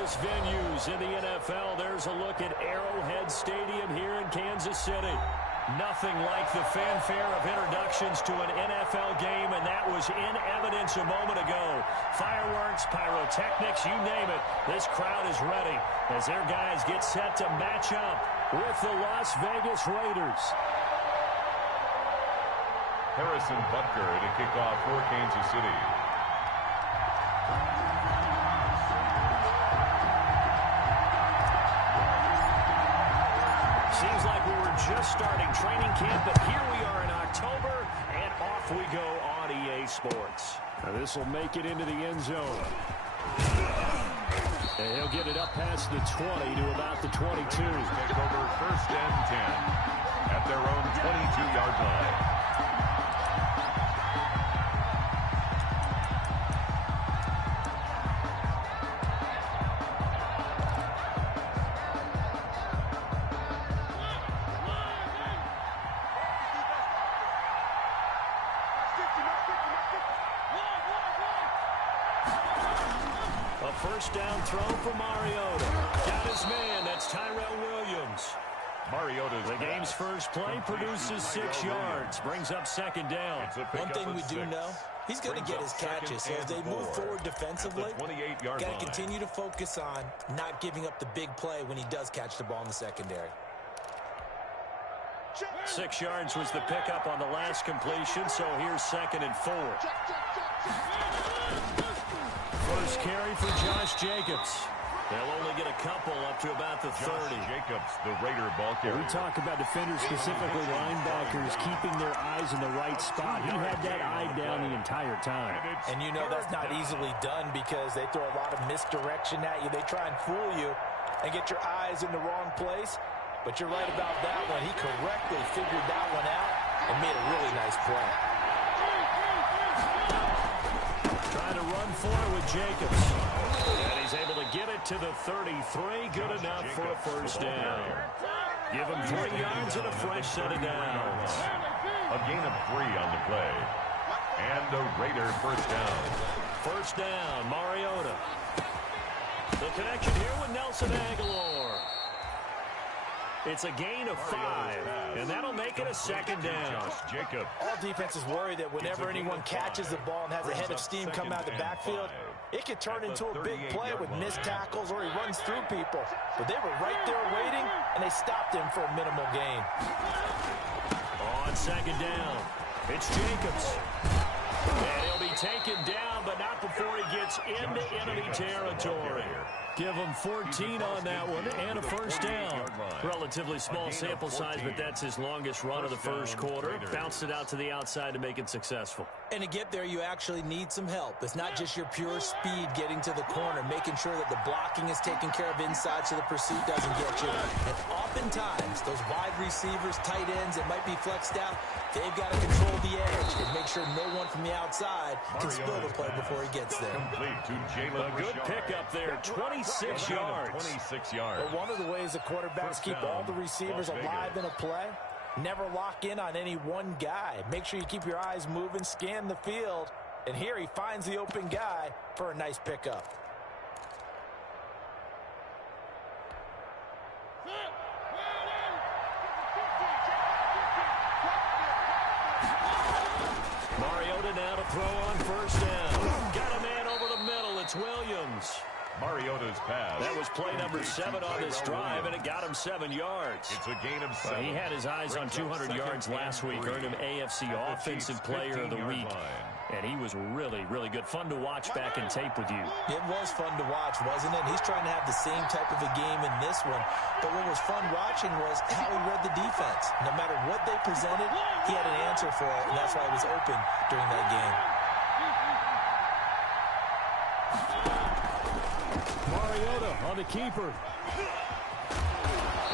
loudest venues in the NFL. There's a look at Arrowhead Stadium here in Kansas City. Nothing like the fanfare of introductions to an NFL game, and that was in evidence a moment ago. Fireworks, pyrotechnics, you name it. This crowd is ready as their guys get set to match up with the Las Vegas Raiders. Harrison Butker to kick off for Kansas City. Seems like we were just starting training camp, but here we are in October, and off we go on EA Sports. Now this will make it into the end zone. And he'll get it up past the 20 to about the 22. Take over 1st and 10 at their own 22-yard line. First down throw for Mariota. Got his man. That's Tyrell Williams. Mariota's the game's first play produces 6 yards. Brings up 2nd down. One thing we do know, he's going to get his catches. So as they move forward defensively, got to continue to focus on not giving up the big play when he does catch the ball in the secondary. 6 yards was the pickup on the last completion, so here's 2nd and 4. First carry for Josh Jacobs. They'll only get a couple up to about the 30. Josh Jacobs, the Raider ball carrier. We talk about defenders, specifically linebackers, keeping their eyes in the right spot. He had that eye down the entire time. And you know that's not easily done because they throw a lot of misdirection at you. They try and fool you and get your eyes in the wrong place. But you're right about that one. He correctly figured that one out and made a really nice play. Trying to run for it with Jacobs. And he's able to get it to the 33. Good enough for a first down. Give him 3 yards and a fresh set of downs. A gain of 3 on the play. And a Raider first down. First down, Mariota. The connection here with Nelson Aguilar. It's a gain of 5, and that'll make it a 2nd down. Jacob. All defenses worry that whenever anyone catches the ball and has a head of steam come out of the backfield, it could turn into a big play with missed tackles or he runs through people. But they were right there waiting, and they stopped him for a minimal gain. On 2nd down, it's Jacobs. And he'll be taken down, but not before he gets into enemy territory. Give him 14 on that one and a first down. Relatively small sample size, but that's his longest run of the first quarter. Bounced it out to the outside to make it successful. And to get there, you actually need some help. It's not just your pure speed getting to the corner, making sure that the blocking is taken care of inside so the pursuit doesn't get you. And oftentimes, those wide receivers, tight ends that might be flexed out, they've got to control the edge and make sure no one from the outside can spill the play before he gets there. A good pickup there, 26 yards. 26 yards. But one of the ways the quarterbacks keep all the receivers alive in a play, never lock in on any one guy. Make sure you keep your eyes moving, scan the field, and here he finds the open guy for a nice pickup. Mariota now to throw on first down. Got a man over the middle. It's Williams. Mariota's pass. That was play number 7 on this drive, and it got him 7 yards. It's a gain of 7. He had his eyes on 200 yards last week, earned him AFC Offensive Player of the Week. And he was really, really good. Fun to watch back in tape with you. It was fun to watch, wasn't it? He's trying to have the same type of a game in this one. But what was fun watching was how he read the defense. No matter what they presented, he had an answer for it, and that's why he was open during that game. Mariota on the keeper.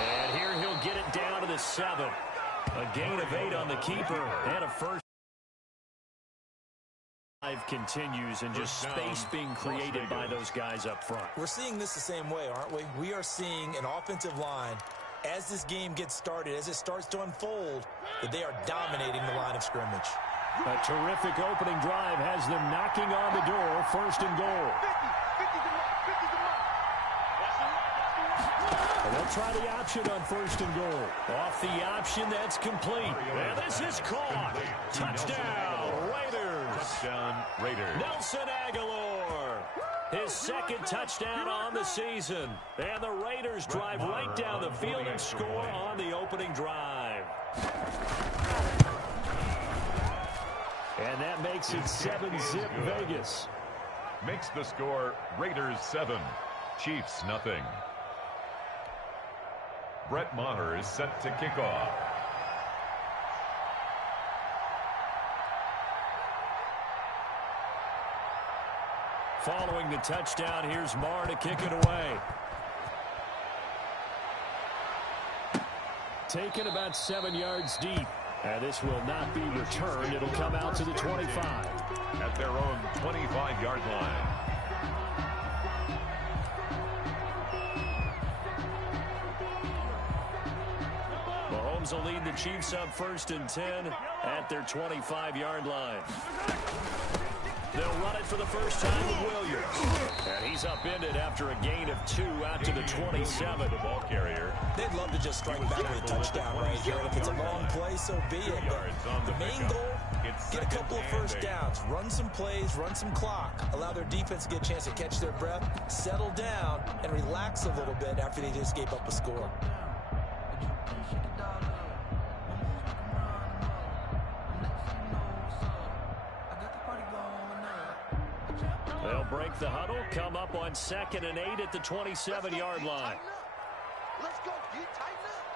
And here he'll get it down to the 7. A gain of 8 on the keeper and a first. Continues and just space being created by those guys up front. We're seeing this the same way, aren't we? We are seeing an offensive line, as this game gets started, as it starts to unfold, that they are dominating the line of scrimmage. A terrific opening drive has them knocking on the door, 1st and goal. They'll try the option on 1st and goal. Off the option, that's complete. And this is caught. Touchdown, Raiders. Touchdown, Raiders. Nelson Aguilar. His second touchdown on the season. And the Raiders drive right down the field and score on the opening drive. And that makes it 7-zip Vegas. Makes the score Raiders 7, Chiefs nothing. Brett Maher is set to kick off. Following the touchdown, here's Maher to kick it away. Taken about 7 yards deep. And this will not be returned. It'll come out to the 25. At their own 25-yard line. Mahomes will lead the Chiefs up 1st and 10 at their 25-yard line. They'll run it for the first time with Williams. And he's upended after a gain of 2 out to the 27. The ball carrier. They'd love to just strike back with a touchdown right here. If it's a long play, so be it. But the main goal, get a couple of first downs. Run some plays, run some clock. Allow their defense to get a chance to catch their breath, settle down, and relax a little bit after they just gave up a score. They'll break the huddle, come up on 2nd and 8 at the 27-yard line. Let's go. You tighten up.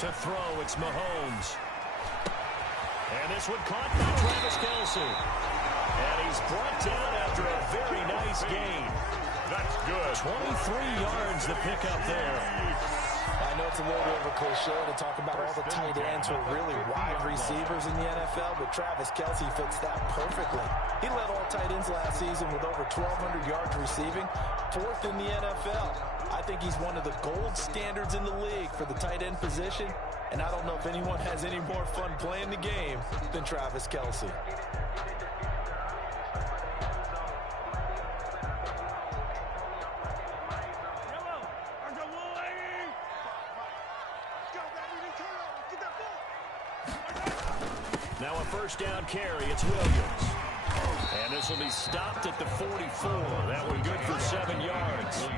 To throw, it's Mahomes. And this one caught by Travis Kelce. And he's brought down after a very nice gain. That's good. 23 yards the pickup there. I know it's a little bit of a cliche to talk about all the tight ends who are really wide receivers in the NFL, but Travis Kelce fits that perfectly. He led all tight ends last season with over 1,200 yards receiving, 4th in the NFL. I think he's one of the gold standards in the league for the tight end position, and I don't know if anyone has any more fun playing the game than Travis Kelce. Now a first down carry, it's Williams. And this will be stopped at the 44. That one good for 7 yards.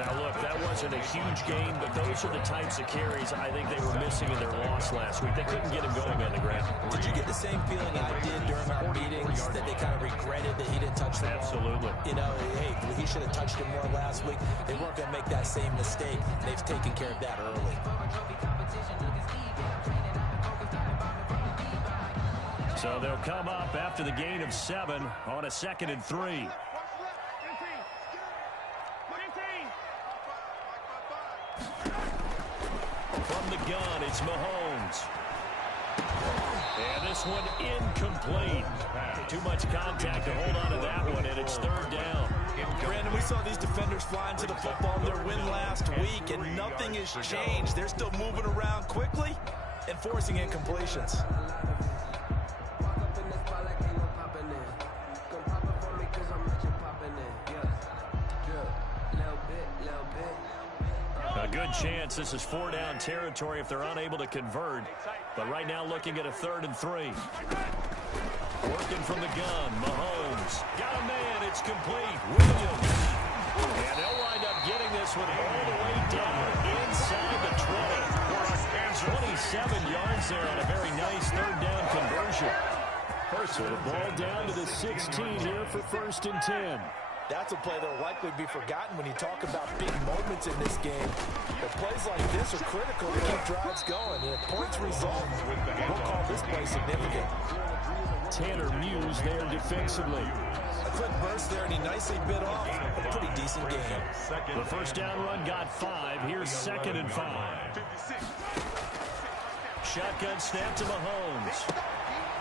Now look, that wasn't a huge gain, but those are the types of carries I think they were missing in their loss last week. They couldn't get him going on the ground. Did you get the same feeling I did during our meetings, that they kind of regretted that he didn't touch the ball? Absolutely. You know, hey, he should have touched him more last week. They weren't going to make that same mistake. They've taken care of that early. So they'll come up after the gain of 7 on a 2nd and 3. From the gun, it's Mahomes. And this one incomplete. Too much contact to hold on to that one, and it's 3rd down. Brandon, we saw these defenders flying to the football in their win last week, and nothing has changed. They're still moving around quickly and forcing incompletions. A good chance this is 4-down territory if they're unable to convert. But right now looking at a 3rd and 3. Working from the gun, Mahomes. Got a man, it's complete. Williams. And they'll wind up getting this one all the way down inside the 20. 27 yards there on a very nice 3rd down conversion. So the ball down to the 16 here for 1st and 10. That's a play that will likely be forgotten when you talk about big moments in this game. But plays like this are critical to keep drives going. And if points result, we'll call this play significant. Tanner Muse there defensively. A quick burst there, and he nicely bit off a pretty decent game. The first down run got 5. Here's 2nd and 5. Shotgun snap to Mahomes.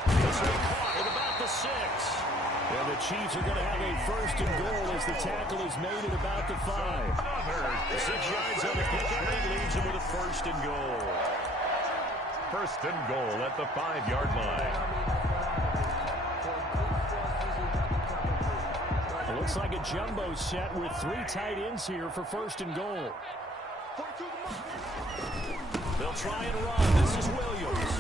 This one caught at about the 6. And the Chiefs are going to have a 1st and goal as the tackle is made at about the 5. 6 yards on the kick, and it leaves him with a 1st and goal. 1st and goal at the 5-yard line. Looks like a jumbo set with 3 tight ends here for 1st and goal. They'll try and run. This is Williams.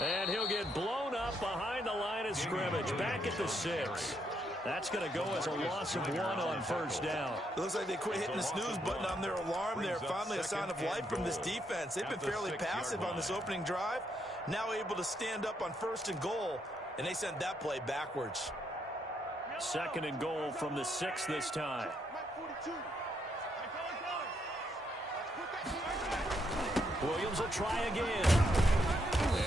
And he'll get blown up behind the line of scrimmage. Back at the 6. That's going to go as a loss of 1 on 1st down. It looks like they quit hitting the snooze button on their alarm there. Finally a sign of life from this defense. They've been fairly passive on this opening drive. Now able to stand up on 1st and goal. And they sent that play backwards. 2nd and goal from the 6 this time. Williams will try again.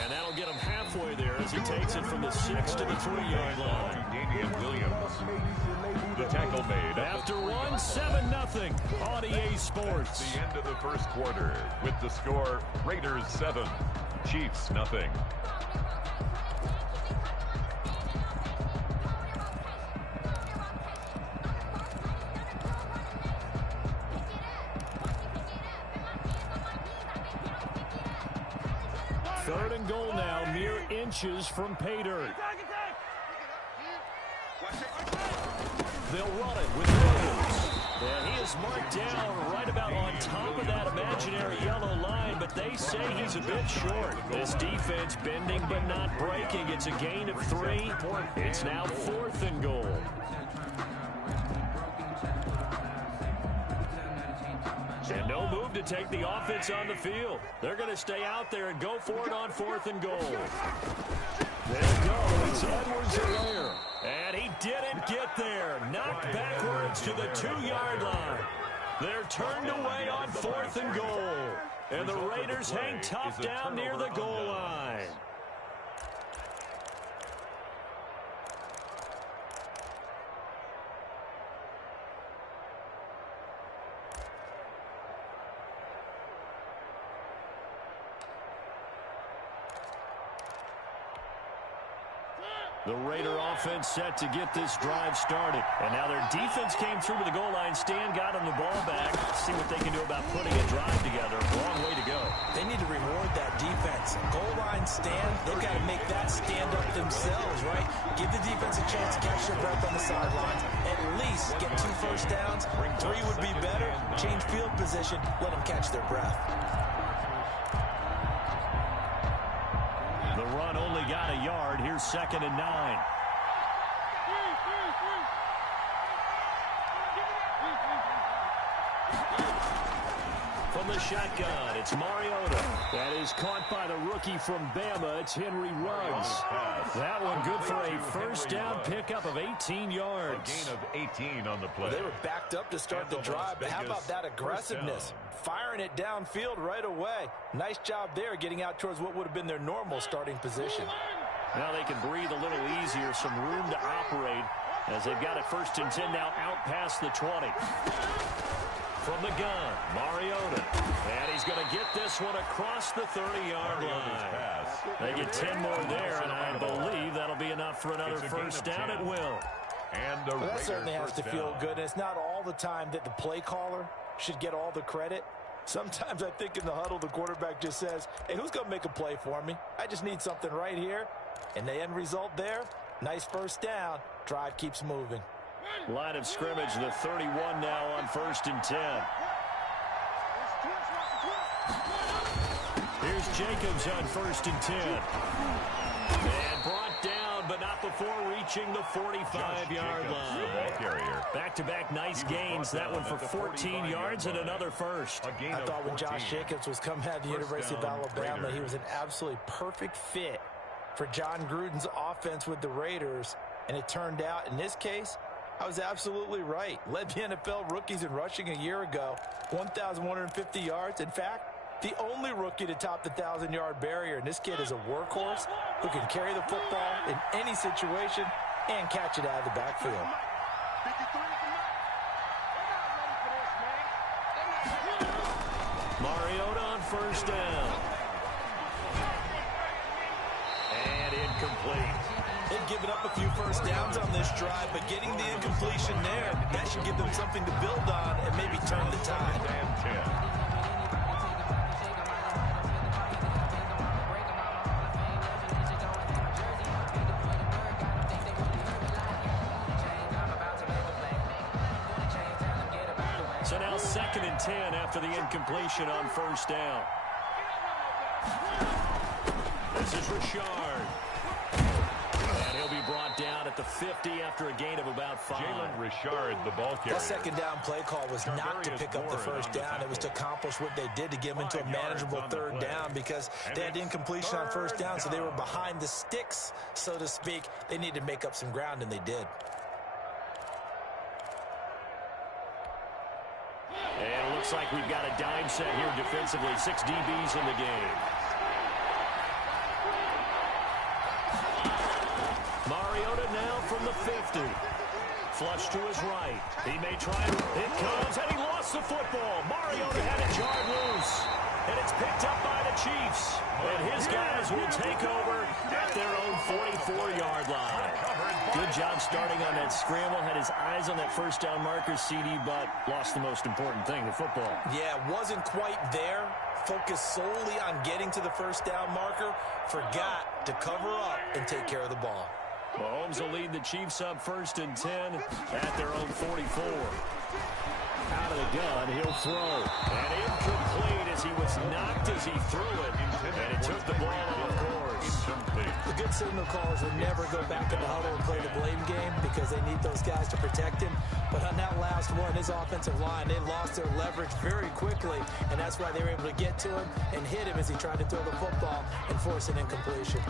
And that'll get him halfway there as he takes it from the 6 to the 3-yard line. Damian Williams. The tackle made. After 7-0 on EA Sports. The end of the 1st quarter with the score Raiders 7, Chiefs nothing. Third and goal now, mere inches from pay dirt. They'll run it with Williams. And he is marked down right about on top of that imaginary yellow line, but they say he's a bit short. This defense bending but not breaking. It's a gain of 3. It's now 4th and goal. And no move to take the offense on the field. They're going to stay out there and go for it on 4th and goal. There it goes. It's Edwards-Helaire. And he didn't get there. Knocked backwards to the 2-yard line. They're turned away on 4th and goal. And the Raiders hang tough down near the goal line. The Raider offense set to get this drive started. And now their defense came through to the goal line stand, got them the ball back. See what they can do about putting a drive together. Long way to go. They need to reward that defense. Goal line stand, they've got to make that stand up themselves, right? Give the defense a chance to catch their breath on the sidelines. At least get 2 first downs. 3 would be better. Change field position. Let them catch their breath. The run only got a yard. Here's 2nd and 9. From the shotgun, it's Mariota. That is caught by the rookie from Bama. It's Henry Ruggs. That one good for a first down pickup of 18 yards. A gain of 18 on the play. Well, they were backed up to start the drive, but how about that aggressiveness? Firing it downfield right away. Nice job there getting out towards what would have been their normal starting position. Now they can breathe a little easier, some room to operate as they've got it 1st and 10 now out past the 20. From the gun, Mariota. And he's going to get this one across the 30-yard line. They get 10 more there, and I believe that'll be enough for another first down at will. And well, that certainly has to feel good. And it's not all the time that the play caller should get all the credit. Sometimes I think in the huddle, the quarterback just says, hey, who's going to make a play for me? I just need something right here. And the end result there, nice first down. Drive keeps moving. Line of scrimmage, the 31 now on 1st and 10. Here's Jacobs on 1st and 10. And brought down, but not before reaching the 45-yard line. Back-to-back nice gains. That one for 14 yards and another first. I thought when Josh Jacobs was coming out of the University of Alabama, he was an absolutely perfect fit for John Gruden's offense with the Raiders. And it turned out, in this case, I was absolutely right. Led the NFL rookies in rushing a year ago, 1,150 yards. In fact, the only rookie to top the 1,000-yard barrier. And this kid is a workhorse who can carry the football in any situation and catch it out of the backfield. Mariota on first down. And incomplete. They've given up a few first downs on this drive, but getting the incompletion there, that should give them something to build on and maybe turn the tide. 10 after the incompletion on first down. This is Richard. And he'll be brought down at the 50 after a gain of about 5. Jalen Richard, the ball carrier. That second down play call was not to pick up the first down. It was to accomplish what they did to get them into a manageable third down because they had incompletion on first down, so they were behind the sticks, so to speak. They needed to make up some ground, and they did. And it looks like we've got a dime set here defensively. 6 DBs in the game. Mariota now from the 50. Flush to his right. He may try. It comes, and he lost the football. Mariota had it jarred loose. And it's picked up by the Chiefs. And his guys will take over at their own 44-yard line. Good job starting on that scramble. Had his eyes on that first down marker, CD, but lost the most important thing, the football. Yeah, wasn't quite there. Focused solely on getting to the first down marker. Forgot to cover up and take care of the ball. Mahomes will lead the Chiefs up 1st and 10 at their own 44. Out of the gun, he'll throw. And incomplete as he was knocked as he threw it. And it took the ball off course. The good signal callers will never go back in the huddle and play the blame game because they need those guys to protect him. But on that last one, his offensive line, they lost their leverage very quickly. And that's why they were able to get to him and hit him as he tried to throw the football and force an incompletion.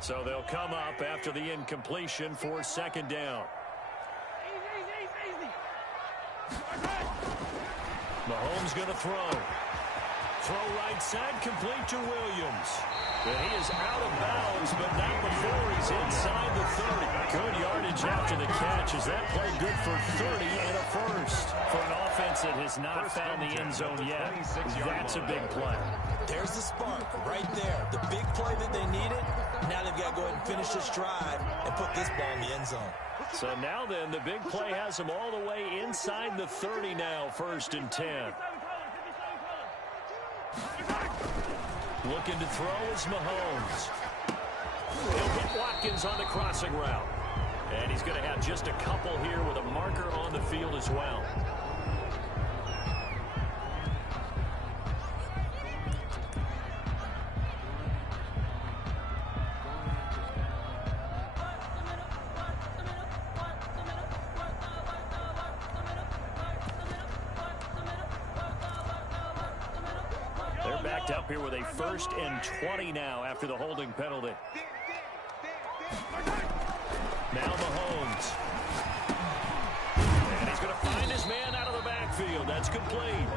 So they'll come up after the incompletion for second down. Mahomes going to throw. Throw right side, complete to Williams. And he is out of bounds, but not before he's inside the 30. Good yardage after the catch. Is that play good for 30 and a first? For an offense that has not found the end zone yet, that's a big play. There's the spark right there. The big play that they needed. Now they've got to go ahead and finish this drive and put this ball in the end zone. So now then, the big play has them all the way inside the 30 now, 1st and 10. Looking to throw is Mahomes. He'll hit Watkins on the crossing route. And he's going to have just a couple here with a marker on the field as well. Up here with a 1st and 20 now after the holding penalty. Now Mahomes. And he's going to find his man out of the backfield. That's complete.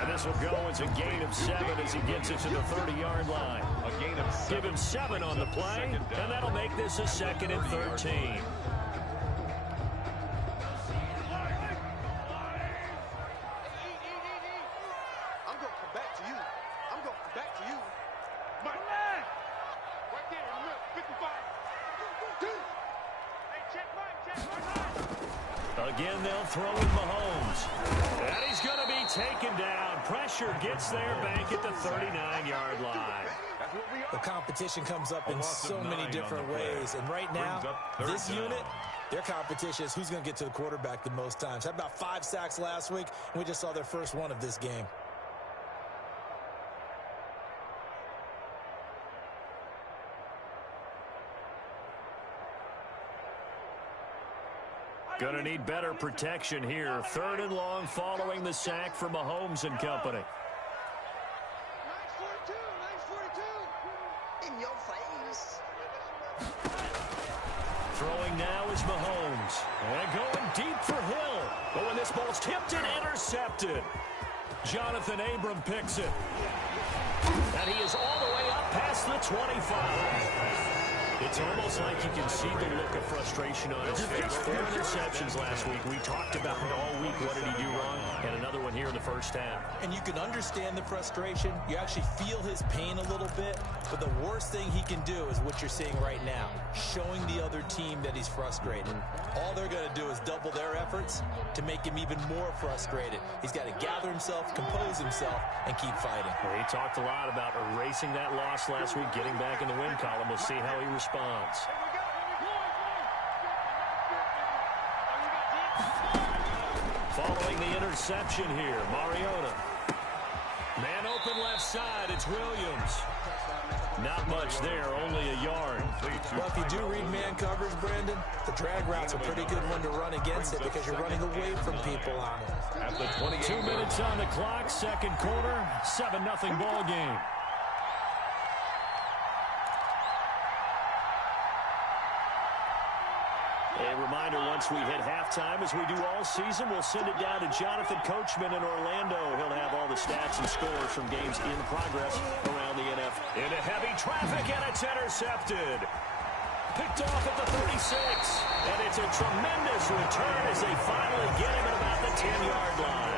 And this will go as a gain of 7 as he gets it to the 30-yard line. A gain of 7. Give him 7 on the play, and that'll make this a 2nd and 13. Again, they'll throw with Mahomes. And he's going to be taken down. Pressure gets there back at the 39-yard line. The competition comes up in so many different ways. And right now, this unit, their competition is who's going to get to the quarterback the most times. Had about 5 sacks last week, and we just saw their first one of this game. Going to need better protection here. 3rd and long following the sack for Mahomes and company. In your face. Throwing now is Mahomes. And going deep for Hill. But when this ball's tipped and intercepted, Jonathan Abram picks it. And he is all the way up past the 25. It's almost like you can see the look of frustration on his face. 4 interceptions last week. We talked about it all week. What did he do wrong? And another one here in the first half. And you can understand the frustration. You actually feel his pain a little bit. But the worst thing he can do is what you're seeing right now, showing the other team that he's frustrated. All they're going to do is double their efforts to make him even more frustrated. He's got to gather himself, compose himself, and keep fighting. Well, he talked a lot about erasing that loss last week, getting back in the win column. We'll see how he responds. Following the interception here, Mariota. Man open left side, it's Williams. Not much there, only a yard. Well, if you do read man coverage, Brandon, the drag route's a pretty good one to run against it because you're running away from people on it. At the 2 minutes on the clock, second quarter, 7-0 ball game. A reminder, once we hit halftime, as we do all season, we'll send it down to Jonathan Coachman in Orlando. He'll have all the stats and scores from games in progress around the NFL. Into heavy traffic, and it's intercepted. Picked off at the 36. And it's a tremendous return as they finally get him at about the 10-yard line.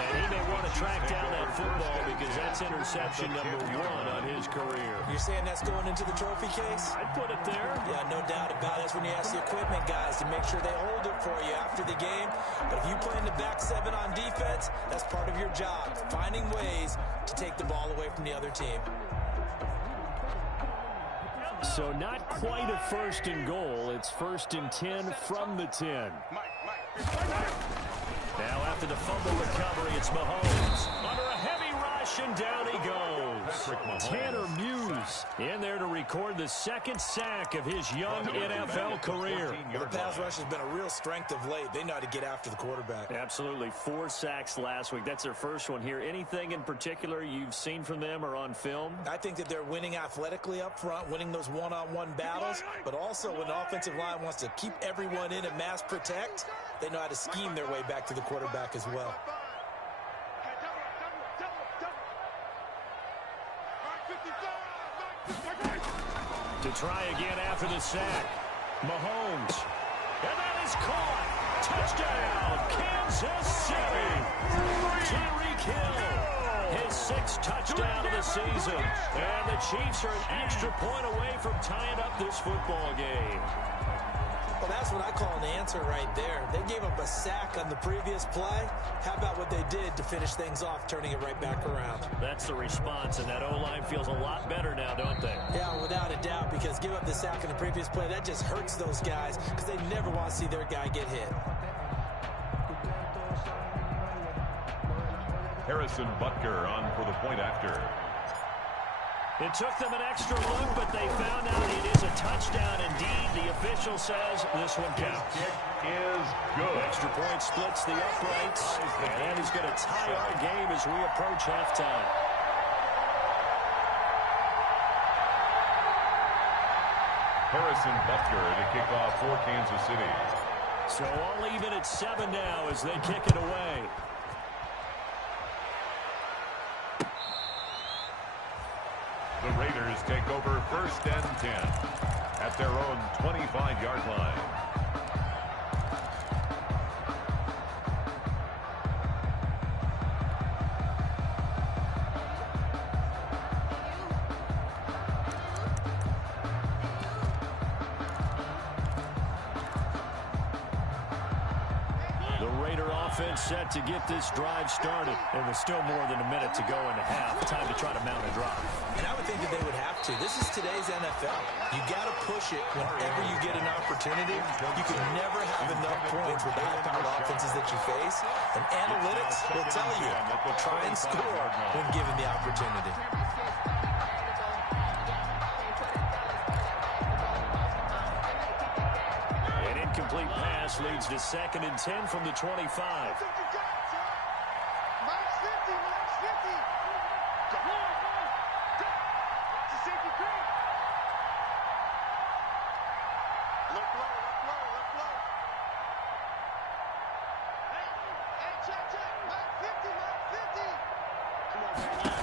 And he may want to track down that football because that's interception number 1 on his career. You're saying that's going into the trophy case? I'd put it there. Yeah, no doubt about it. That's when you ask the equipment guys to make sure they hold it for you after the game. But if you play in the back 7 on defense, that's part of your job, finding ways to take the ball away from the other team. So not quite a 1st and goal. It's 1st and 10 from the 10. Now after the fumble recovery, it's Mahomes. Under a heavy rush, and down he goes. Tanner Muse in there to record the 2nd sack of his young NFL career. Well, the pass rush has been a real strength of late. They know how to get after the quarterback. Absolutely. 4 sacks last week. That's their first one here. Anything in particular you've seen from them or on film? I think that they're winning athletically up front, winning those one-on-one battles, but also when the offensive line wants to keep everyone in and mass protect, they know how to scheme their way back to the quarterback as well. To try again after the sack. Mahomes. And that is caught. Touchdown, Kansas City. Tyreek Hill. His 6th touchdown of the season. And the Chiefs are an extra point away from tying up this football game. Well, that's what I call an answer right there. They gave up a sack on the previous play. How about what they did to finish things off, turning it right back around? That's the response, and that O-line feels a lot better now, don't they? Yeah, without a doubt, because give up the sack on the previous play, that just hurts those guys because they never want to see their guy get hit. Harrison Butker on for the point after. It took them an extra look, but they found out it is a touchdown indeed. The official says this one counts. Kick is good. Extra point splits the uprights, and that is going to tie our game as we approach halftime. Harrison Butker to kick off for Kansas City. So all even at 7 now as they kick it away. The Raiders take over 1st and 10 at their own 25-yard line. The Raider offense set to get this drive started. And with still more than a minute to go in the half, time to try to mount a drive. And I would think that they would have to. This is today's NFL. You got to push it whenever you get an opportunity. You can never have enough points with the high-powered offenses that you face. And analytics will tell you, try and score when given the opportunity. An incomplete pass leads to 2nd and 10 from the 25.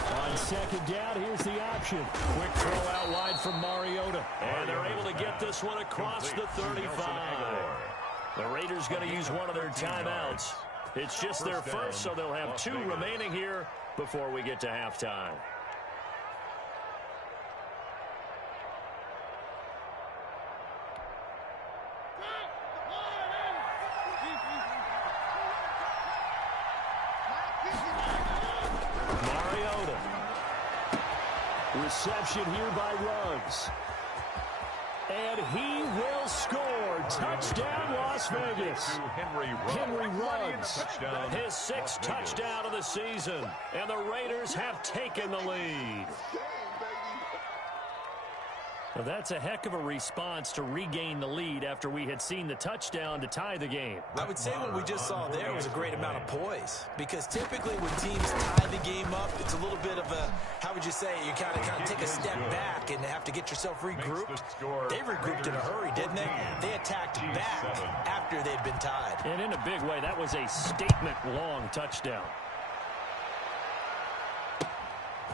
On 2nd down, here's the option. Quick throw out wide from Mariota. And they're able to get this one across the 35. The Raiders going to use one of their timeouts. It's just their first, so they'll have 2 remaining here before we get to halftime. Mariota. Reception here by Ruggs. And he will score. Touchdown, Las Vegas. Henry Ruggs, his sixth touchdown of the season, and the Raiders have taken the lead. Well, that's a heck of a response to regain the lead after we had seen the touchdown to tie the game. I would say what we just saw there was a great amount of poise, because typically when teams tie the game up, it's a little bit of a, how would you say, you kind of take a step back and have to get yourself regrouped. They regrouped in a hurry, didn't they? They attacked back after they'd been tied. And in a big way, that was a statement-long touchdown.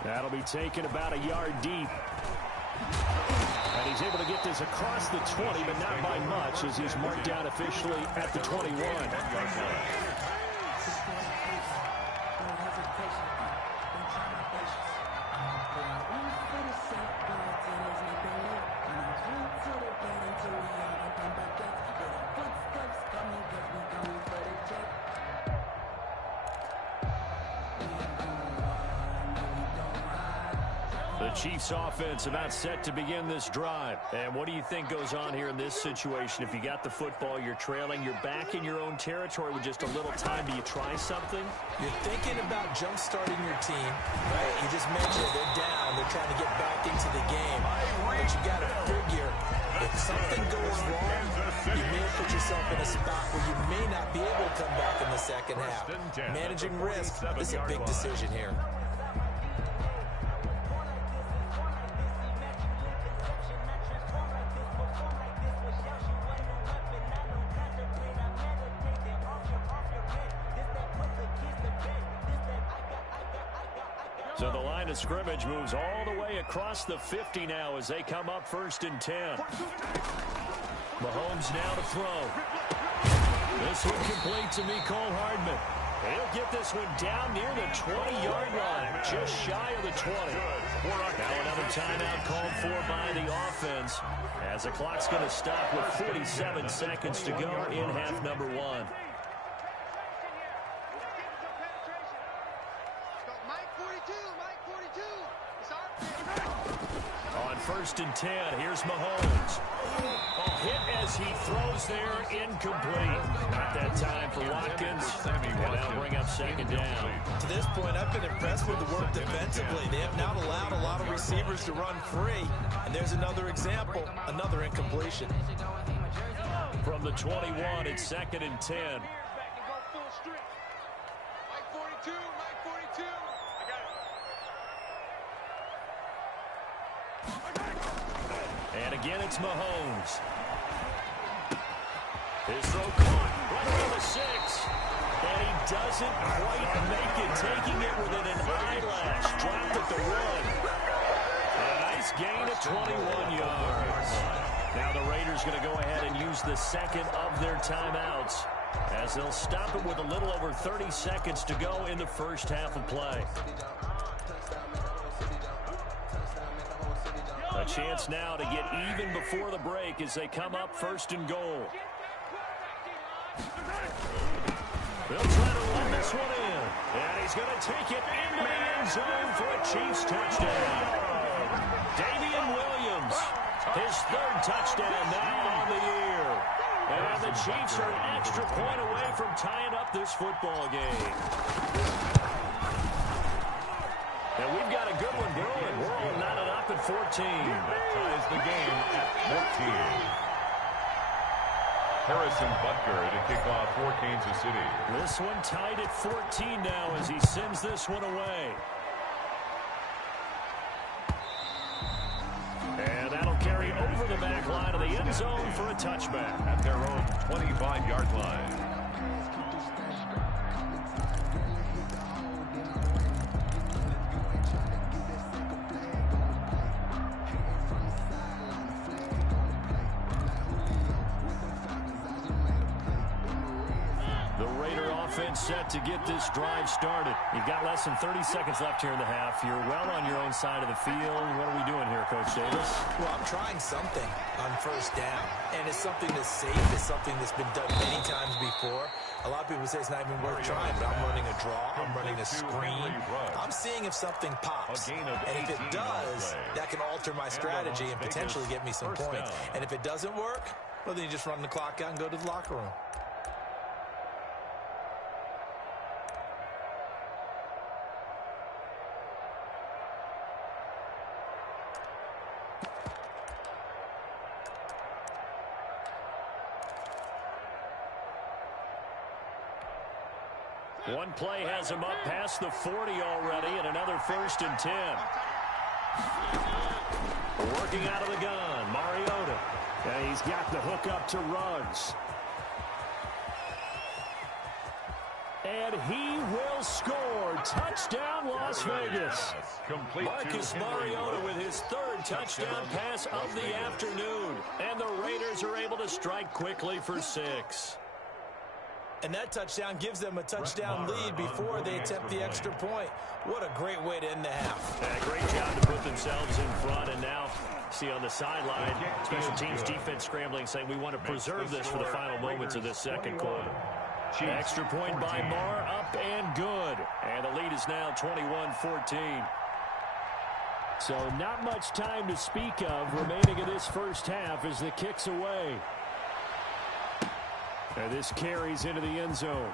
That'll be taken about a yard deep. And he's able to get this across the 20, but not by much, as he's marked down officially at the 21. The Chiefs offense about set to begin this drive. And what do you think goes on here in this situation? If you got the football, you're trailing, you're back in your own territory with just a little time. Do you try something? You're thinking about jump-starting your team, right? You just mentioned they're down. They're trying to get back into the game. But you got to figure, if something goes wrong, you may put yourself in a spot where you may not be able to come back in the second half. Managing risk, this is a big decision here. So the line of scrimmage moves all the way across the 50 now as they come up 1st and 10. Mahomes now to throw. This one complete to Mecole Hardman. He'll get this one down near the 20-yard line, just shy of the 20. Now another timeout called for by the offense, as the clock's going to stop with 47 seconds to go in half number 1. On 1st and 10, here's Mahomes. Hit as he throws there, incomplete. Not that time for Watkins, and that'll bring up 2nd down. To this point, I've been impressed with the work defensively. They have not allowed a lot of receivers to run free, and there's another example, another incompletion. From the 21, it's 2nd and 10. And again, it's Mahomes. His throw caught right around the 6. And he doesn't quite make it, taking it within an eyelash. Dropped at the 1. A nice gain of 21 yards. Now the Raiders going to go ahead and use the second of their timeouts, as they'll stop it with a little over 30 seconds to go in the first half of play. A chance now to get even before the break as they come up 1st and goal. They'll try to run this one in. And he's going to take it into the end zone for a Chiefs touchdown. Damian Williams, his 3rd touchdown now on the year. And the Chiefs are an extra point away from tying up this football game. And we've got a good one brewing. We're all knotted up at 14. That ties the game at 14. Harrison Butker to kick off for Kansas City. This one tied at 14 now as he sends this one away. And that'll carry over the back line of the end zone for a touchback. At their own 25-yard line. Set to get this drive started. You've got less than 30 seconds left here in the half. You're well on your own side of the field. What are we doing here, Coach Davis? Well, I'm trying something on 1st down, and it's something that's safe. It's something that's been done many times before. A lot of people say it's not even worth trying, but I'm running a draw. I'm running a screen. I'm seeing if something pops. And if it does, that can alter my strategy and potentially get me some points. And if it doesn't work, Well, then you just run the clock out and go to the locker room. One play has him up past the 40 already, and another 1st and 10. Working out of the gun, Mariota. And he's got the hook up to Ruggs. And he will score. Touchdown, Las Vegas. Complete Marcus Mariota with his 3rd touchdown pass of the afternoon. And the Raiders are able to strike quickly for 6. And that touchdown gives them a touchdown lead before they attempt the extra point. What a great way to end the half. Yeah, great job to put themselves in front. And now, see on the sideline, special teams defense scrambling, saying we want to preserve this for the final moments of this second quarter. Extra point by Marr, up and good. And the lead is now 21-14. So not much time to speak of remaining in this first half as the kick's away. And this carries into the end zone.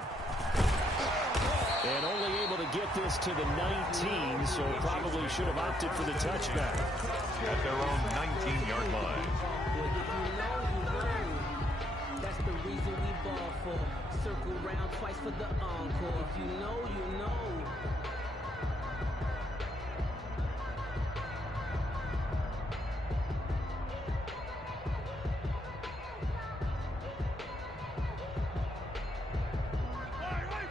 And only able to get this to the 19, so probably should have opted for the touchback. At their own 19-yard line. That's the reason we ball for. Circle round twice for the encore. If you know, you know.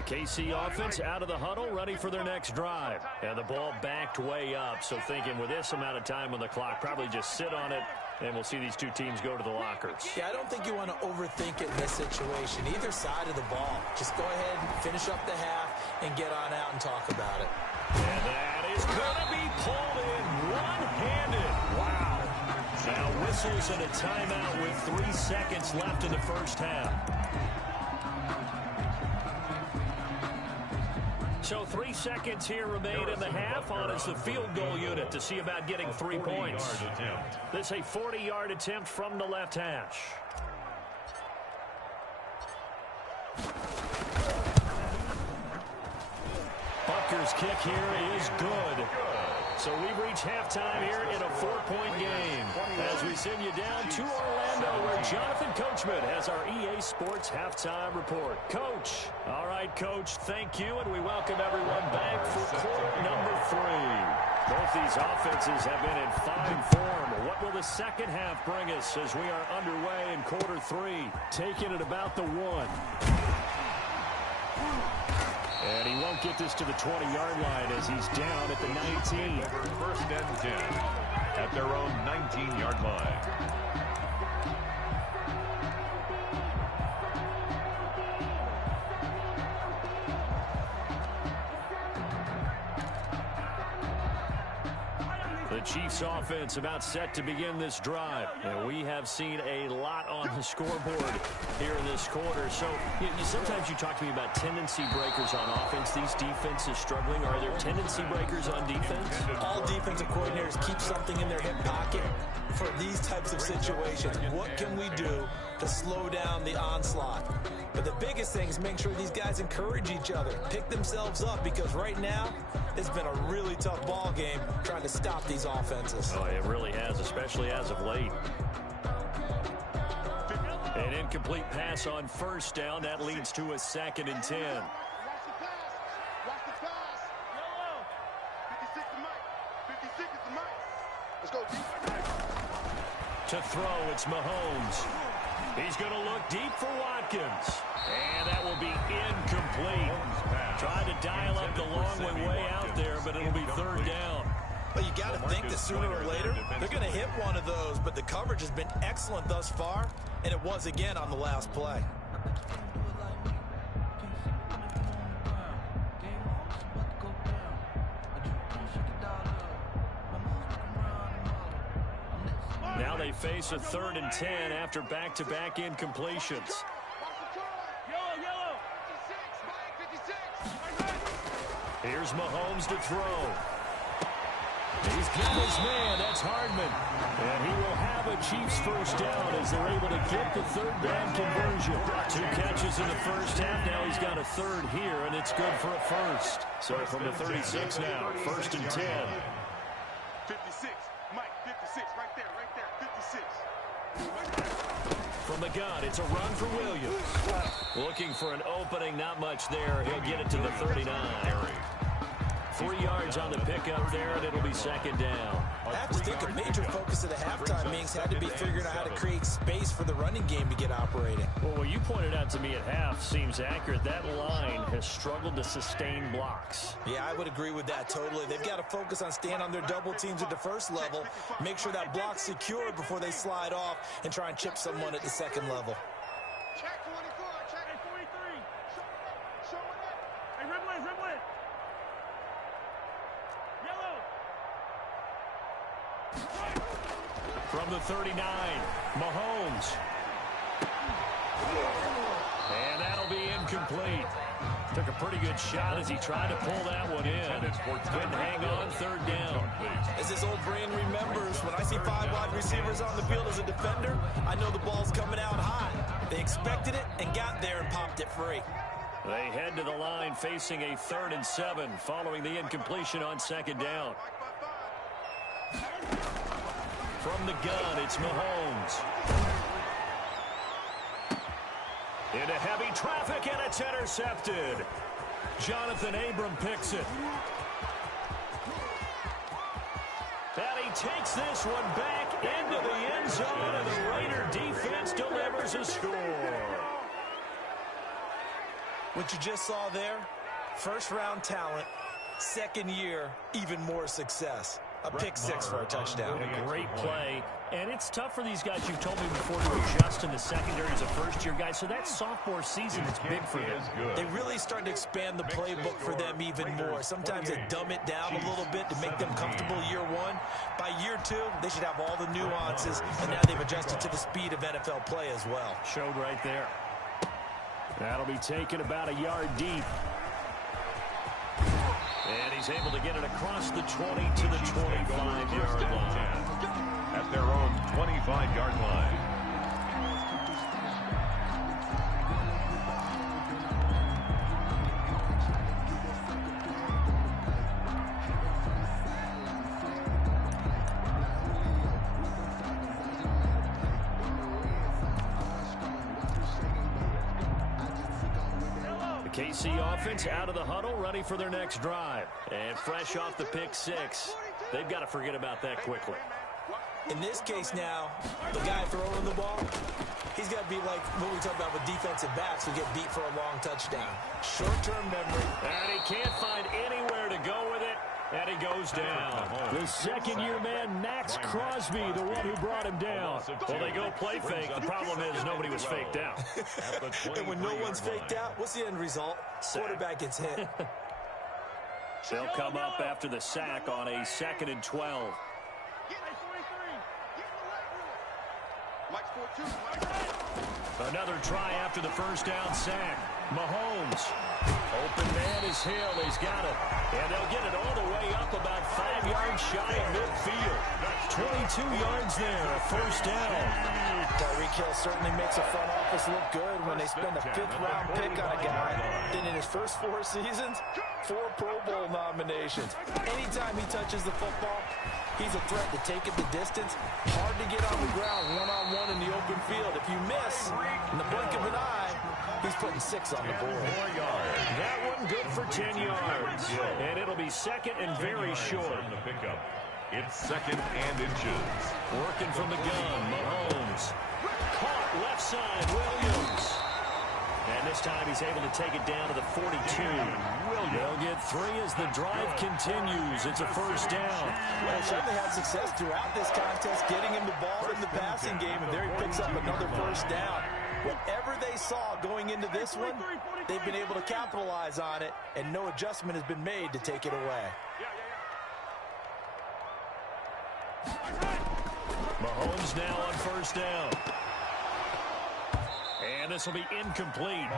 KC offense out of the huddle, ready for their next drive. And the ball backed way up, so thinking with this amount of time on the clock, probably just sit on it, and we'll see these two teams go to the lockers. Yeah, I don't think you want to overthink it in this situation. Either side of the ball. Just go ahead and finish up the half and get on out and talk about it. And that is going to be pulled in one-handed. Wow. Now whistles and a timeout with 3 seconds left in the first half. So 3 seconds here remain in the half on as the field goal unit to see about getting 3 points. This is a 40-yard attempt from the left hash. Butker's kick here is good. So we've reached halftime here in a 4-point game. As we send you down to Orlando, where Jonathan Coachman has our EA Sports halftime report. Coach. All right, Coach, thank you, and we welcome everyone back for quarter number 3. Both these offenses have been in fine form. What will the second half bring us as we are underway in quarter 3? Taking it about the 1. And he won't get this to the 20-yard line as he's down at the 19. First and 10 at their own 19-yard line. The Chiefs offense about set to begin this drive. And we have seen a lot on the scoreboard here in this quarter. So sometimes you talk to me about tendency breakers on offense. These defenses struggling. Are there tendency breakers on defense? All defensive coordinators keep something in their hip pocket for these types of situations. What can we do to slow down the onslaught? But the biggest thing is make sure these guys encourage each other, pick themselves up, because right now it's been a really tough ball game trying to stop these offenses. Oh, it really has, especially as of late. An incomplete pass on first down. That leads to a 2nd and 10. Watch the pass. Watch the pass. 56 to Mike. 56 is the Mike. Let's go deep. To throw, it's Mahomes. He's going to look deep for Watkins. And that will be incomplete. Tried to dial up the long way out there, but it'll be 3rd down. But you got to think that sooner or later they're going to hit one of those, but the coverage has been excellent thus far, and it was again on the last play. Now they face a 3rd and 10 after back-to-back incompletions. Here's Mahomes to throw. He's got his man. That's Hardman. And he will have a Chiefs first down as they're able to get the third down conversion. 2 catches in the first half. Now he's got a third here, and it's good for a first. So from the 36 now, 1st and 10. 56. Mike, 56. Right there, 56. From the gun, it's a run for Williams. Looking for an opening, not much there. He'll get it to the 39. 3 yards on the pickup there, and it'll be 2nd down. I have to think a major focus of the halftime meetings had to be figuring out how to create space for the running game to get operating. Well, what you pointed out to me at half seems accurate. That line has struggled to sustain blocks. Yeah, I would agree with that totally. They've got to focus on staying on their double teams at the first level, make sure that block's secured before they slide off, and try and chip someone at the second level. Check 24. Check 43. Show it up. Hey, dribble it. Yellow. From the 39, Mahomes. And that'll be incomplete. Took a pretty good shot as he tried to pull that one in. Couldn't hang on, 3rd down. As his old brain remembers, when I see 5 wide receivers on the field as a defender, I know the ball's coming out high. They expected it and got there and popped it free. They head to the line facing a 3rd and 7 following the incompletion on 2nd down. From the gun, it's Mahomes. Into heavy traffic, and it's intercepted. Jonathan Abram picks it. And he takes this one back into the end zone, and the Raider defense delivers a score. What you just saw there, first-round talent, 2nd year, even more success. A pick 6 for a touchdown. A great play. And it's tough for these guys, you've told me before, to adjust in the secondary as a first-year guy. So that sophomore season is big for them. They really start to expand the playbook for them even more. Sometimes they dumb it down a little bit to make them comfortable year 1. By year 2, they should have all the nuances, and now they've adjusted to the speed of NFL play as well. Showed right there. That'll be taken about a yard deep. And he's able to get it across the 20 to the 25-yard line. At their own 25-yard line. KC offense out of the huddle, ready for their next drive. And fresh off the pick 6. They've got to forget about that quickly. In this case now, the guy throwing the ball, he's got to be like what we talk about with defensive backs who get beat for a long touchdown. Short-term memory. And he can't find anywhere to go with it. And he goes down. The 2nd-year man, Max Crosby, the one who brought him down. Well, they go play fake. The problem is nobody was faked out. And when no one's faked out, what's the end result? Quarterback gets hit. They'll come up after the sack on a 2nd and 12. Another try after the first down sack. Mahomes. Open man is Hill. He's got it. And they'll get it all the way up about 5 yards shy of midfield. 22 yards there. A first down. Tyreek Hill certainly makes a front office look good when they spend a 5th-round pick on a guy. Then in his first 4 seasons, 4 Pro Bowl nominations. Anytime he touches the football, he's a threat to take it the distance. Hard to get on the ground one-on-one in the open field. If you miss, in the blink of an eye, he's putting 6 on the board. That one good for 10 yards. And it'll be 2nd and very short. It's 2nd and inches. Working from the gun, Mahomes. Caught left side, Williams. And this time he's able to take it down to the 42. They'll get 3 as the drive continues. It's a first down. Well, they certainly had success throughout this contest, getting him the ball in the passing game, and there he picks up another first down. Whatever they saw going into this one, they've been able to capitalize on it, and no adjustment has been made to take it away. Mahomes now on first down. And this will be incomplete.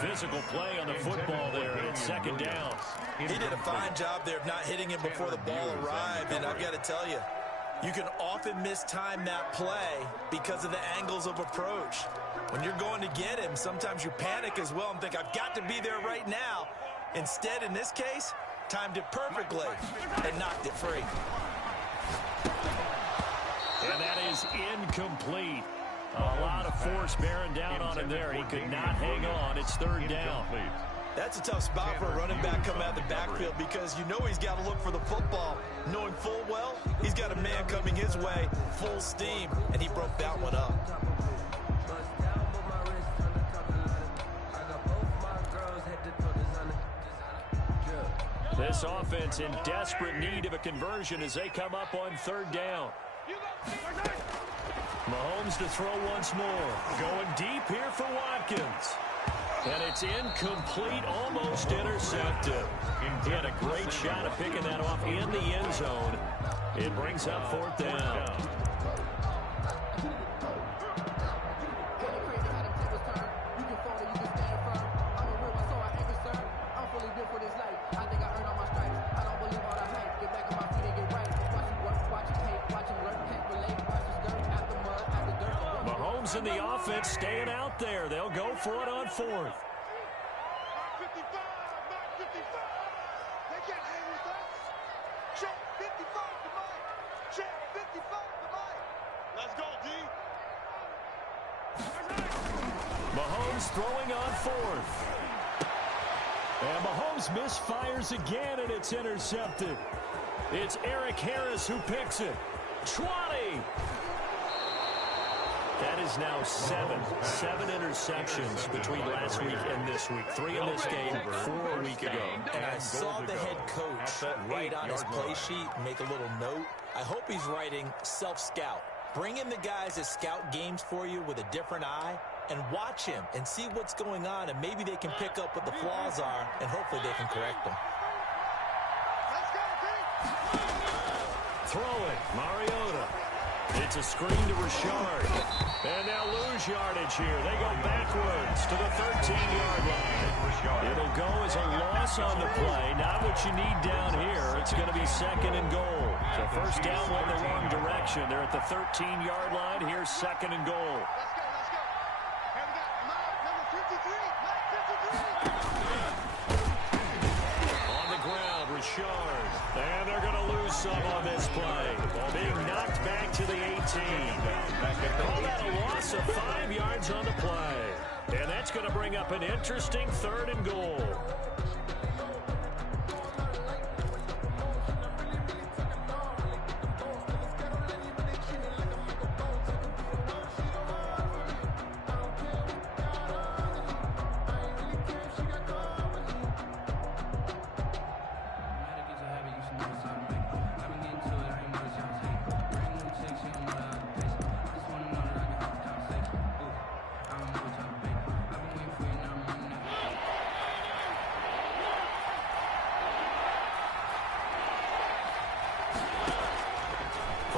Physical play on the football there. It's second down. He did a fine job there of not hitting him before the ball arrived. And I've got to tell you, you can often mistime that play because of the angles of approach. When you're going to get him, sometimes you panic as well and think, I've got to be there right now. Instead, in this case, timed it perfectly and knocked it free. And that is incomplete. A lot of force bearing down on him there. He could not hang on. It's third down. That's a tough spot for a running back coming out of the backfield because you know he's got to look for the football, knowing full well he's got a man coming his way, full steam, and he broke that one up. This offense in desperate need of a conversion as they come up on third down. Mahomes to throw once more. Going deep here for Watkins. And it's incomplete, almost intercepted. He had a great shot at picking that off in the end zone. It brings up fourth down. In the offense, staying out there. They'll go for it on fourth. Mark 55, Mark 55. They can't hang with us. Check 55 to Mike. Check 55 to Mike. Let's go, D. Mahomes throwing on fourth. And Mahomes misfires again, and it's intercepted. It's Eric Harris who picks it. 20. That is now seven interceptions between last week and this week. 3 in this game, 4 a week ago. And I saw the head coach write on his play sheet, make a little note. I hope he's writing self-scout. Bring in the guys that scout games for you with a different eye and watch him and see what's going on, and maybe they can pick up what the flaws are, and hopefully they can correct them. Let's go, D. Throw it, Mariota. It's a screen to Richard. And now lose yardage here. They go backwards to the 13-yard line. It'll go as a loss on the play. Not what you need down here. It's going to be second and goal. So first down went the wrong direction. They're at the 13-yard line. Here's second and goal. Let's go, let's go. And we got Mike, number 53. Mike 53. On the ground, Richard. And they're going to lose some on this play. Being knocked back to the 18. Call that a loss of 5 yards on the play. And that's going to bring up an interesting third and goal.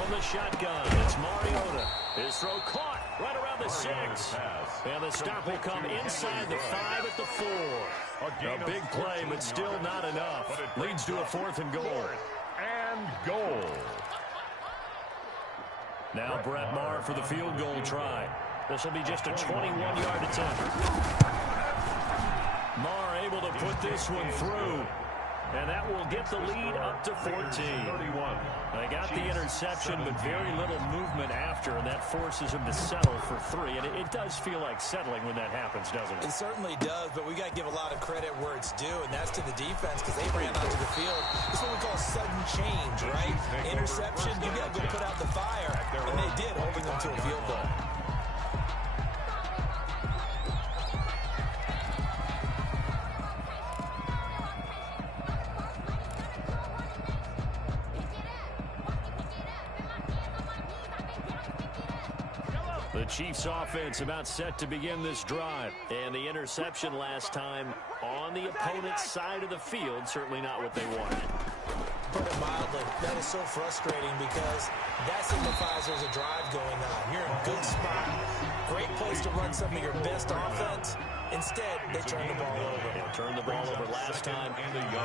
The shotgun. It's Mariota. His throw caught right around the 6. And the stop will come inside the 5 at the 4. A big play, but still not enough. Leads to a 4th and goal. And goal. Now Brett Maher for the field goal try. This will be just a 21-yard attempt. Maher able to put this one through. And that will get the lead up to 14. They got the interception, but very little movement after, and that forces him to settle for 3. And it does feel like settling when that happens, doesn't it? It certainly does, but we got to give a lot of credit where it's due, and that's to the defense because they ran onto the field. It's what we call sudden change, right? Interception, you got to go put out the fire, and they did, holding them to a field goal. The Chiefs offense about set to begin this drive. And the interception last time on the opponent's side of the field, certainly not what they wanted. Put it mildly, that is so frustrating because that signifies there's a drive going on. You're in a good spot. Great place to run some of your best offense. Instead, they turn the ball over. They turned the ball over last time.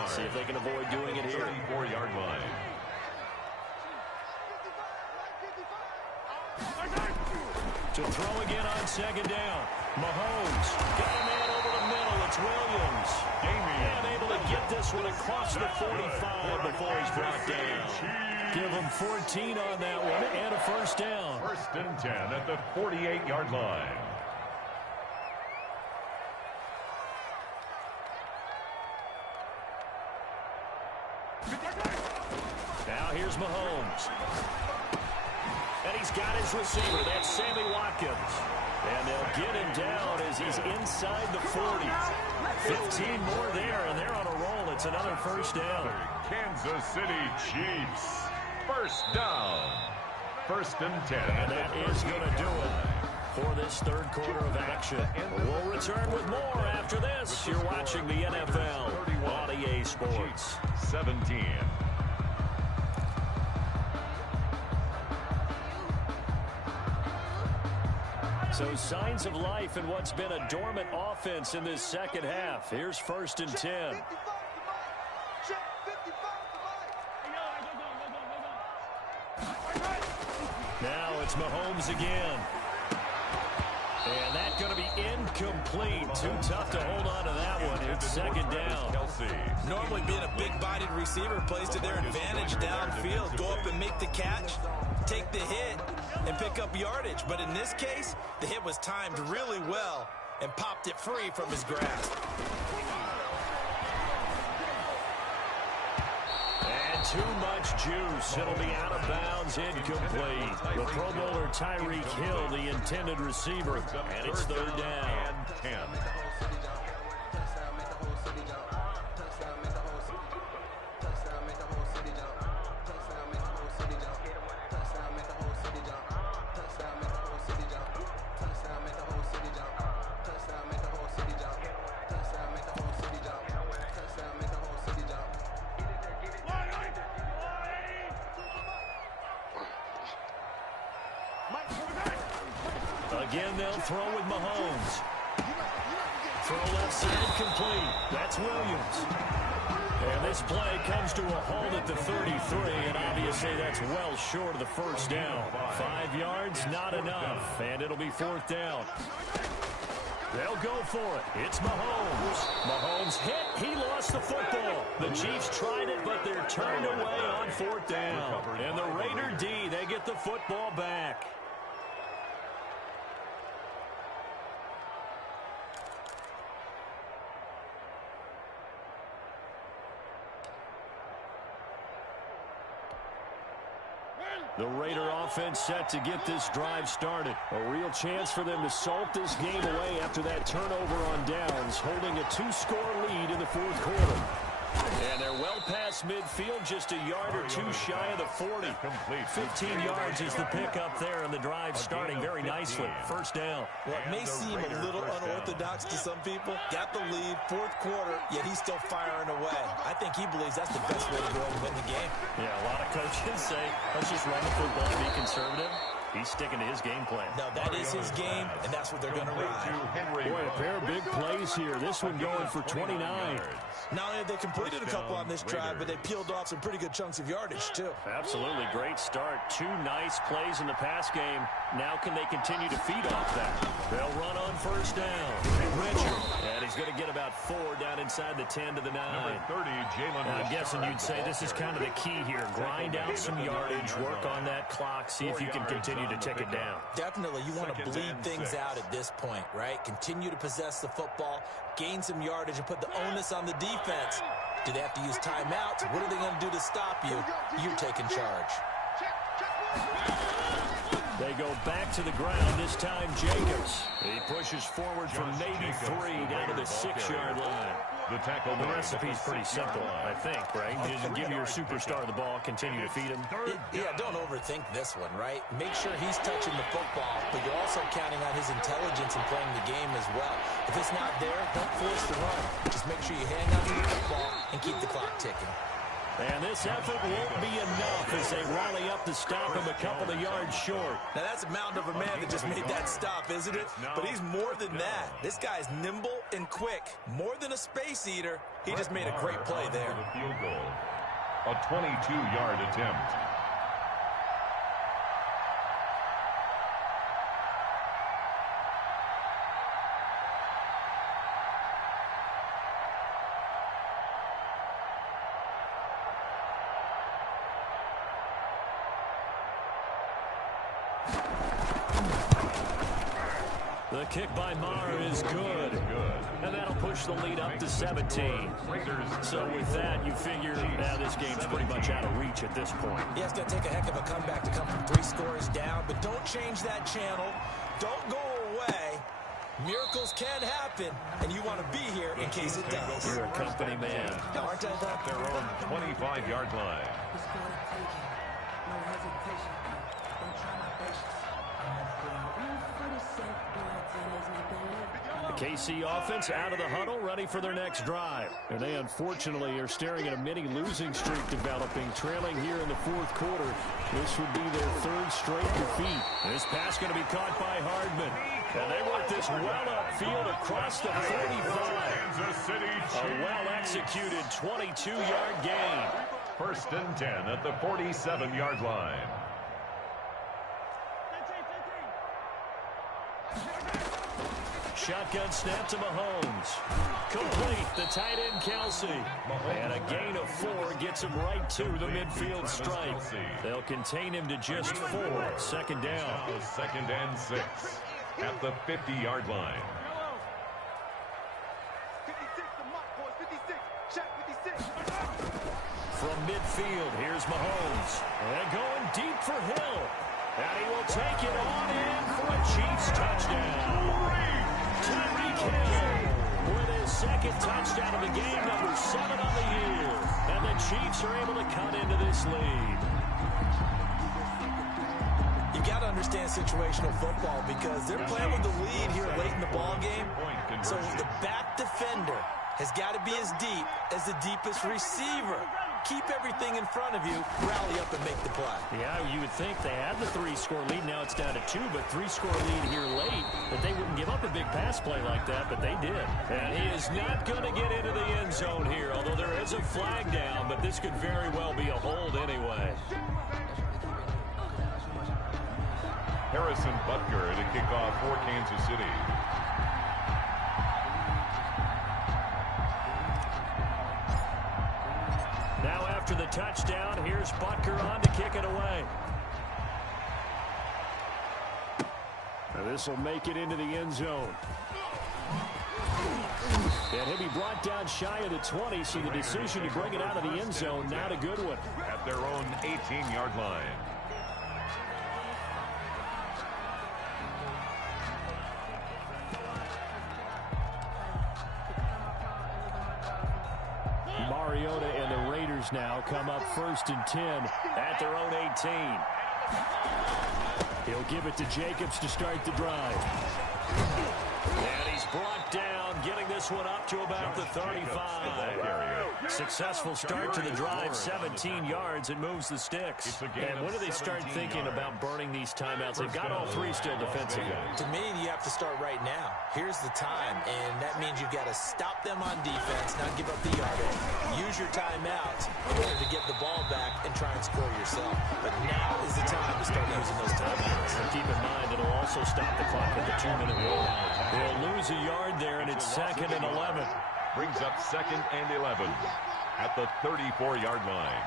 See if they can avoid doing it here. 34-yard line. To throw again on second down. Mahomes got a man over the middle. It's Williams. And able to get this one across the 45 before he's brought down. Give him 14 on that one and a first down. First and 10 at the 48-yard line. Now here's Mahomes. And he's got his receiver. That's Sammy Watkins. And they'll get him down as he's inside the 40. 15 more there, and they're on a roll. It's another first down. Kansas City Chiefs. First down. First and 10. And that is going to do it for this third quarter of action. We'll return with more after this. You're watching the NFL on EA Sports. 17. So signs of life in what's been a dormant offense in this second half. Here's first and 10. Now it's Mahomes again. And that's going to be incomplete. Too tough to hold on to that one. It's second down. Normally being a big-bodied receiver plays to their advantage downfield. Go up and make the catch, take the hit, and pick up yardage. But in this case, the hit was timed really well and popped it free from his grasp. And too much juice. It'll be out of bounds, incomplete. The Pro Bowler Tyreek Hill, the intended receiver, and it's third down. 10. Again, they'll throw with Mahomes. Throw left side complete. That's Williams. And this play comes to a halt at the 33, and obviously that's well short of the first down. 5 yards, not enough, and it'll be fourth down. They'll go for it. It's Mahomes. Mahomes hit. He lost the football. The Chiefs tried it, but they're turned away on fourth down. And the Raider D, they get the football back. The Raider offense set to get this drive started. A real chance for them to salt this game away after that turnover on downs, holding a 2-score lead in the fourth quarter. And they're well past midfield, just a yard or two shy of the 40. 15 yards is the pickup there, and the drive starting very nicely. First down. Well, it may seem a little unorthodox to some people. Got the lead, fourth quarter, yet he's still firing away. I think he believes that's the best way to go and win the game. Yeah, a lot of coaches say, let's just run the football and be conservative. He's sticking to his game plan. No, that is his game, and that's what they're going to ride. Boy, a pair of big plays here. This one going for 29. Not only have they completed a couple on this drive, but they peeled off some pretty good chunks of yardage, too. Absolutely. Great start. 2 nice plays in the pass game. Now can they continue to feed off that? They'll run on first down. Richard. And he's going to get about 4 down inside the 10 to the 9. Number 30, Jalen. I'm guessing you'd say this is kind of the key here. Grind out some yardage, work on that clock, see if you can continue to tick it down. Definitely. You want to bleed things out at this point, right? Continue to possess the football, gain some yardage, and put the onus on the defense. Do they have to use timeouts? What are they going to do to stop you? You're taking charge. They go back to the ground, this time Jacobs. He pushes forward from maybe 3 down to the 6-yard line. The tackle. The recipe's pretty simple, I think, right? You just give your superstar the ball, continue to feed him. Yeah, don't overthink this one, right? Make sure he's touching the football, but you're also counting on his intelligence in playing the game as well. If it's not there, don't force the run. Just make sure you hang on to the football and keep the clock ticking. And this effort won't be enough as they rally up to stop him a couple of yards short. Now, that's a mountain of a man that just made that stop, isn't it? But he's more than that. This guy's nimble and quick. More than a space eater. He just made a great play there. The field goal. A 22-yard attempt. The kick by Maher is good. And that'll push the lead up to 17. So with that, you figure now this game's pretty much out of reach at this point. Yeah, it's going to take a heck of a comeback to come from 3 scores down, but don't change that channel. Don't go away. Miracles can happen, and you want to be here in case it does. You're a company man. Aren't I, Doc? Their own 25-yard line. No hesitation. Don't try my patience. The KC offense out of the huddle, ready for their next drive. And they unfortunately are staring at a mini losing streak developing, trailing here in the 4th quarter. This would be their 3rd straight defeat. This pass going to be caught by Hardman. And they work this well upfield across the 45. A well-executed 22-yard gain. 1st and 10 at the 47-yard line. Shotgun snap to Mahomes. Complete, the tight end Kelsey. And a gain of 4 gets him right to the midfield stripe. They'll contain him to just 4. 2nd down. 2nd and 6 at the 50-yard line. 56 to Mike, boys. 56. Check 56. From midfield, here's Mahomes. And going deep for Hill. And he will take it on in for a Chiefs touchdown. Tyreek Hill with his 2nd touchdown of the game, number 7 on the year. And the Chiefs are able to cut into this lead. You got to understand situational football because they're playing with the lead here late in the ball game. So the back defender has got to be as deep as the deepest receiver. Keep everything in front of you, rally up and make the play. Yeah, you would think they had the 3-score lead. Now it's down to 2, but 3-score lead here late. That they wouldn't give up a big pass play like that, but they did. And he is not going to get into the end zone here, although there is a flag down, but this could very well be a hold anyway. Harrison Butker to kick off for Kansas City. Now after the touchdown, here's Butker on to kick it away. Now this will make it into the end zone. And he'll be brought down shy of the 20, so the decision to bring it out of the end zone, not a good one. At their own 18-yard line. Mariota and the Raiders now come up 1st and 10 at their own 18. He'll give it to Jacobs to start the drive. And he's brought down, getting this one up to about the 35. Successful start to the drive, 17 yards, and moves the sticks. And when do they start thinking about burning these timeouts? They've got all 3 still defensively. To me, you have to start right now. Here's the time, and that means you've got to stop them on defense, not give up the yardage. Use your timeouts in order to get the ball back and try and score yourself. But now is the time to start using those timeouts. And keep in mind, it'll also stop the clock at the 2-minute warning. They'll lose a yard there, and it's 2nd and 11. Brings up 2nd and 11 at the 34-yard line.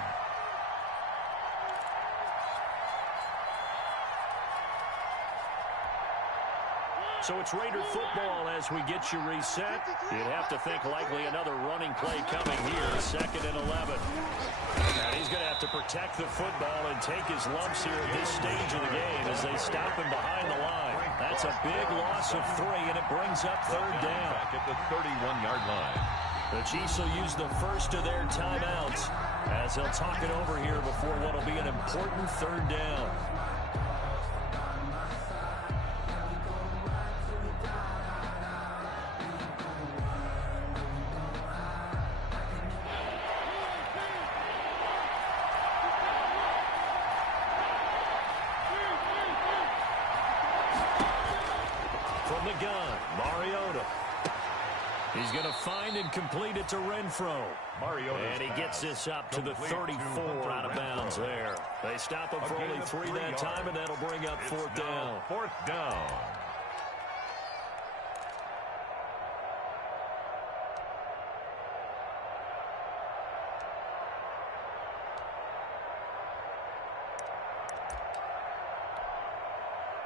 So it's Raider football as we get you reset. You'd have to think likely another running play coming here, 2nd and 11. And he's going to have to protect the football and take his lumps here at this stage of the game as they stop him behind the line. That's a big loss of 3, and it brings up 3rd down. Back at the 31-yard line. The Chiefs will use the first of their timeouts as they'll talk it over here before what will be an important third down. From the gun, Mariota. He's going to find and complete it to Renfro. And he gets this up to the 34 out of bounds there. They stop him for only 3 that time, and that'll bring up fourth down. Fourth down.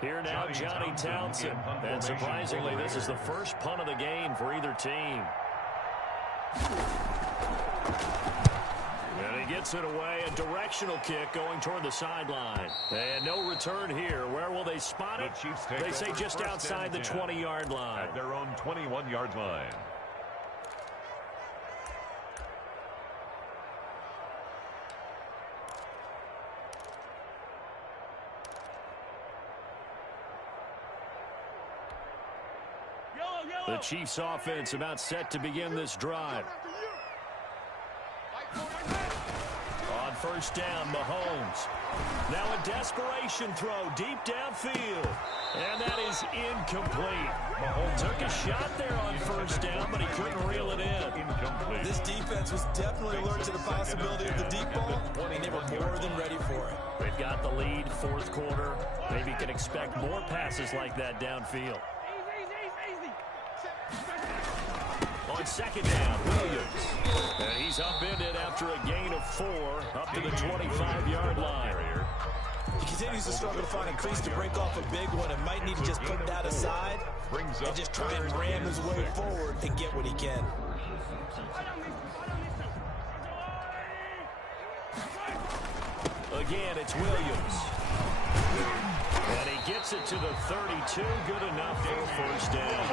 Here now, Johnny Townsend. And surprisingly, this is the first punt of the game for either team. And he gets it away. A directional kick going toward the sideline. And no return here. Where will they spot it? They say just outside the 20-yard line. At their own 21-yard line. The Chiefs offense about set to begin this drive. On first down, Mahomes. Now a desperation throw deep downfield. And that is incomplete. Mahomes took a shot there on first down, but he couldn't reel it in. Incomplete. This defense was definitely alert to the possibility of the deep ball, and they were more than ready for it. They've got the lead, fourth quarter. Maybe you can expect more passes like that downfield. On second down, Williams. And he's upended after a gain of 4 up to the 25-yard line. He continues to struggle to find a crease to break off a big one and might need to just put that aside and just try and ram his way forward and get what he can. Again, it's Williams. And he gets it to the 32. Good enough for a first down.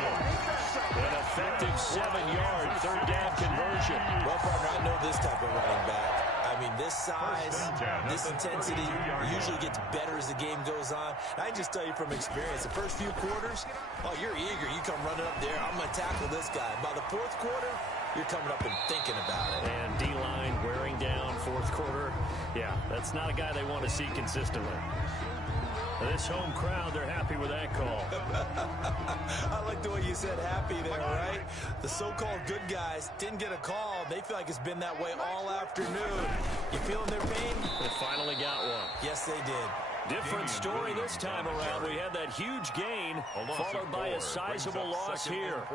An effective 7-yard third down conversion. Well, partner, I know this type of running back. I mean, this size, this intensity usually gets better as the game goes on. I can just tell you from experience, the first few quarters, oh, you're eager. You come running up there. I'm going to tackle this guy. By the fourth quarter, you're coming up and thinking about it. And D-line wearing down fourth quarter. Yeah, that's not a guy they want to see consistently. This home crowd, they're happy with that call. I like the way you said happy there, right? The so-called good guys didn't get a call. They feel like it's been that way all afternoon. You feeling their pain? They finally got one. Yes, they did. Different story this time around. We had that huge gain followed by a sizable loss here.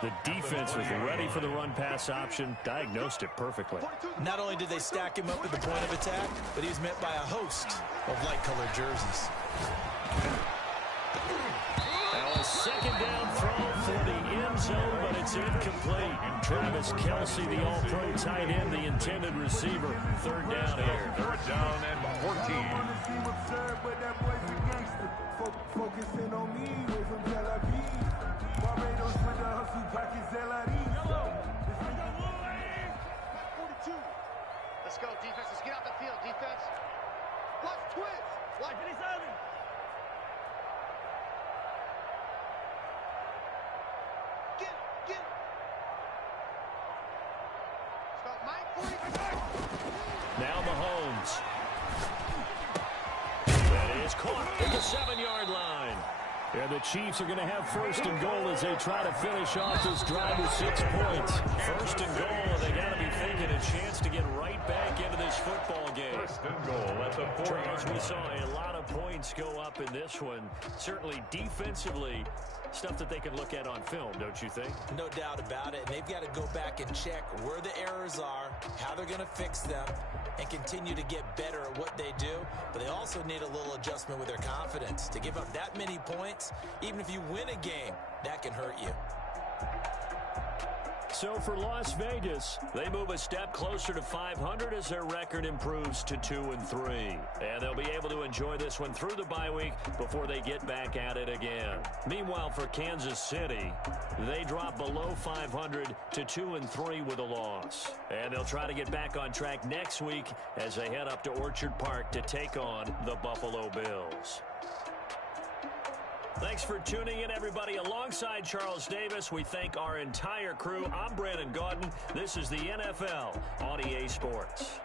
The defense was ready for the run-pass option, diagnosed it perfectly. Not only did they stack him up at the point of attack, but he was met by a host of light-colored jerseys. Now a second down throw for the end zone, but it's incomplete. Travis Kelce, the all-pro tight end, the intended receiver. Third down here. Third down and 14. Focusing on me, way from Tel Aviv. Barbados with the hustle, pockets LRE. 42. Let's go, defense. Let's get out the field, defense. Watch twist. Watch it. Get it. Get it. Start Mike 40. Now Mahomes. That is caught at the 7-yard line. And the Chiefs are going to have first and goal as they try to finish off this drive with 6 points. First and goal, and they got to be thinking a chance to get right back into this football game. First and goal at the 4-yard We saw a lot of points go up in this one. Certainly defensively, stuff that they can look at on film, don't you think? No doubt about it. And they've got to go back and check where the errors are, how they're going to fix them, and continue to get better at what they do. But they also need a little adjustment with their confidence. To give up that many points, even if you win a game, that can hurt you. So for Las Vegas, they move a step closer to 500 as their record improves to 2-3. And they'll be able to enjoy this one through the bye week before they get back at it again. Meanwhile, for Kansas City, they drop below 500 to 2-3 with a loss. And they'll try to get back on track next week as they head up to Orchard Park to take on the Buffalo Bills. Thanks for tuning in, everybody. Alongside Charles Davis, we thank our entire crew. I'm Brandon Gaudin. This is the NFL on EA Sports.